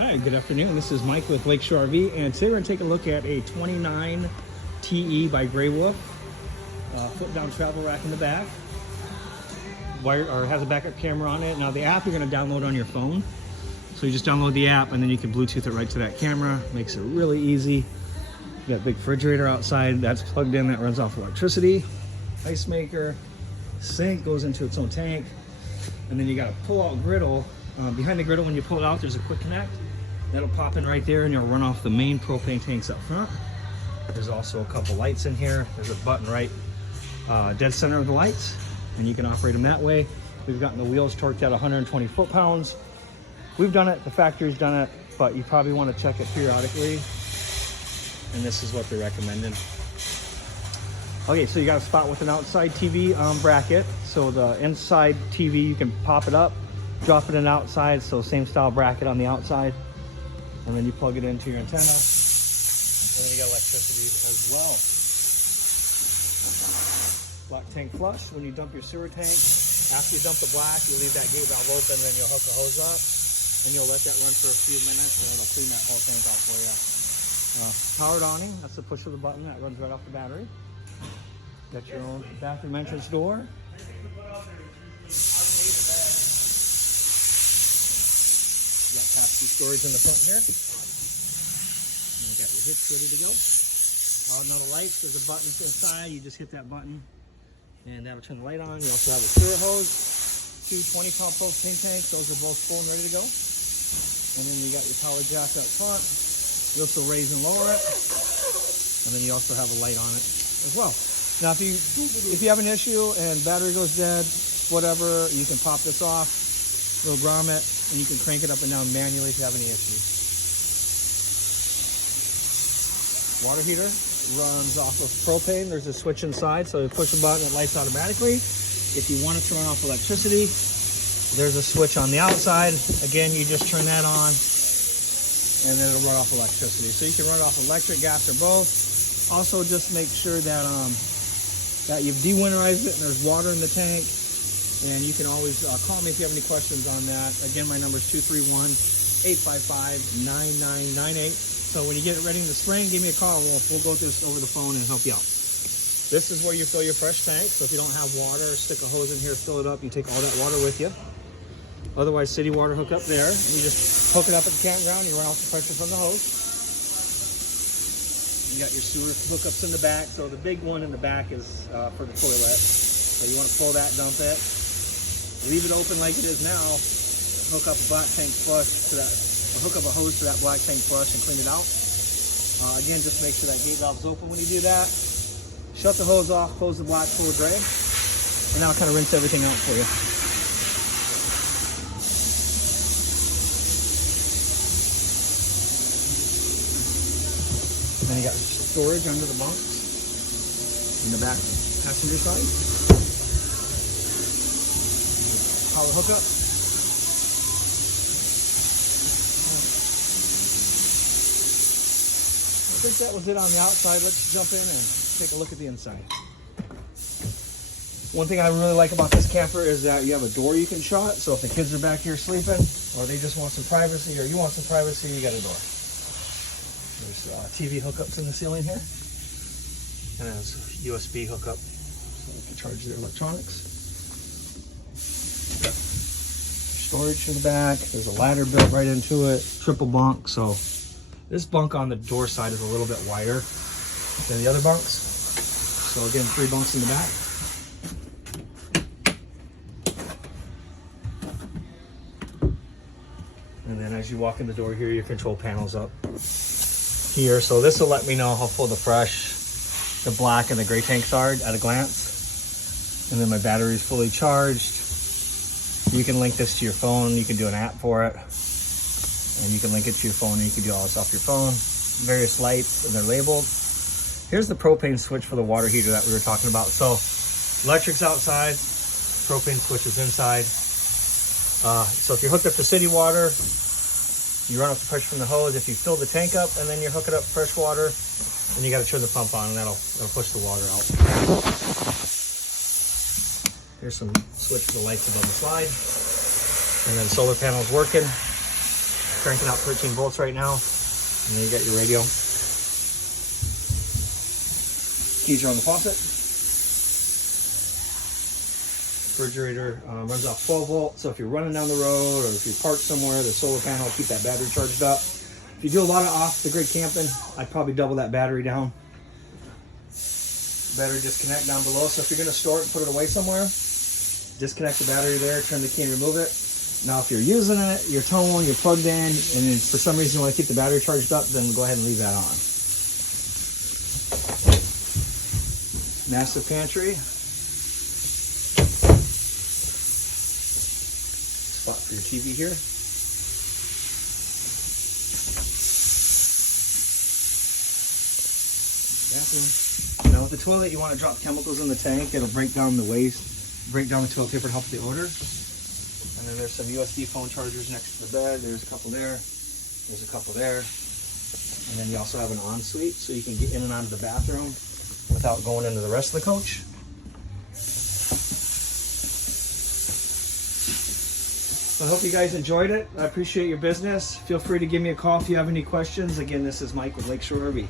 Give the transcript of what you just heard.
Hi, good afternoon. This is Mike with Lakeshore RV, and today we're going to take a look at a 29 TE by Grey Wolf. Foot down travel rack in the back. Has a backup camera on it. Now the app you're going to download on your phone. So you just download the app and then you can Bluetooth it right to that camera. Makes it really easy. Got a big refrigerator outside that's plugged in that runs off electricity. Ice maker, sink goes into its own tank. And then you got a pull-out griddle. Behind the griddle, when you pull it out, there's a quick connect. That'll pop in right there and you'll run off the main propane tanks up front. There's also a couple lights in here. There's a button right dead center of the lights, and you can operate them that way. We've gotten the wheels torqued at 120 foot-pounds. We've done it, the factory's done it, but you probably want to check it periodically. And this is what they're recommending. Okay, so you got a spot with an outside TV bracket. So the inside TV, you can pop it up, drop it in outside, so same style bracket on the outside. And then you plug it into your antenna. And then you got electricity as well. Black tank flush. When you dump your sewer tank, after you dump the black, you leave that gate valve open, then you'll hook a hose up. And you'll let that run for a few minutes, and it'll clean that whole tank out for you. Powered awning, that's the push of the button that runs right off the battery. Got your own bathroom entrance door. Got pass-through storage in the front here. And you got your hits ready to go. Now the lights, there's a button inside. You just hit that button and that'll turn the light on. You also have a sewer hose, two 20-pound propane tanks. Those are both full and ready to go. And then you got your power jack up front. You also raise and lower it. And then you also have a light on it as well. Now if you have an issue and battery goes dead, whatever, you can pop this off, little grommet, and you can crank it up and down manually if you have any issues. Water heater runs off of propane. There's a switch inside, so you push a button, it lights automatically. If you want it to run off electricity, there's a switch on the outside. Again, you just turn that on, and then it'll run off electricity. So you can run off electric, gas, or both. Also, just make sure that that you've dewinterized it and there's water in the tank. And you can always call me if you have any questions on that. Again, my number is 231-855-9998. So when you get it ready in the spring, give me a call. We'll go through this over the phone and help you out. This is where you fill your fresh tank. So if you don't have water, stick a hose in here, fill it up. You take all that water with you. Otherwise, city water hook up there. And you just hook it up at the campground. You run off the pressure from the hose. You got your sewer hookups in the back. So the big one in the back is for the toilet. So you want to pull that, dump it. Leave it open like it is now. Hook up a black tank flush to that, or hook up a hose to that black tank flush and clean it out. Again, just make sure that gate valve is open when you do that. Shut the hose off, close the black full drain, and now kind of rinse everything out for you. Then you got storage under the bunks in the back passenger side. Power hookup. I think that was it on the outside. Let's jump in and take a look at the inside. One thing I really like about this camper is that you have a door you can shut. So if the kids are back here sleeping, or they just want some privacy, or you want some privacy, you got a door. There's TV hookups in the ceiling here. And there's USB hookup, so you can charge their electronics. Storage in the back. There's a ladder built right into it. Triple bunk. So this bunk on the door side is a little bit wider than the other bunks. So again, 3 bunks in the back. And then as you walk in the door here, your control panel's up here. So this will let me know how full the fresh, the black, and the gray tanks are at a glance. And then my battery is fully charged. You can link this to your phone. You can do an app for it. And you can link it to your phone and you can do all this off your phone. Various lights, and they're labeled. Here's the propane switch for the water heater that we were talking about. So electric's outside, propane switch is inside. So if you're hooked up to city water, you run off the pressure from the hose. If you fill the tank up and then you're hooking up fresh water, then you got to turn the pump on and that'll push the water out. Here's some switch for the lights above the slide. And then solar panel's working. cranking out 13 volts right now. And then you got your radio. Keys are on the faucet. Refrigerator runs off 12 volts, so if you're running down the road or if you're parked somewhere, the solar panel will keep that battery charged up. If you do a lot of off the grid camping, I'd probably double that battery down. Battery disconnect down below, so if you're going to store it and put it away somewhere, disconnect the battery there, turn the key and remove it. Now if you're using it, you're towing, you're plugged in, and then for some reason you want to keep the battery charged up, then go ahead and leave that on. Massive pantry. Spot for your TV here. Bathroom. Now with the toilet, you want to drop chemicals in the tank. It'll break down the waste, break down the toilet paper to help the odor. And then there's some USB phone chargers next to the bed. There's a couple there. There's a couple there. And then you also have an ensuite, so you can get in and out of the bathroom without going into the rest of the coach. I hope you guys enjoyed it. I appreciate your business. Feel free to give me a call if you have any questions. Again, this is Mike with Lakeshore RV.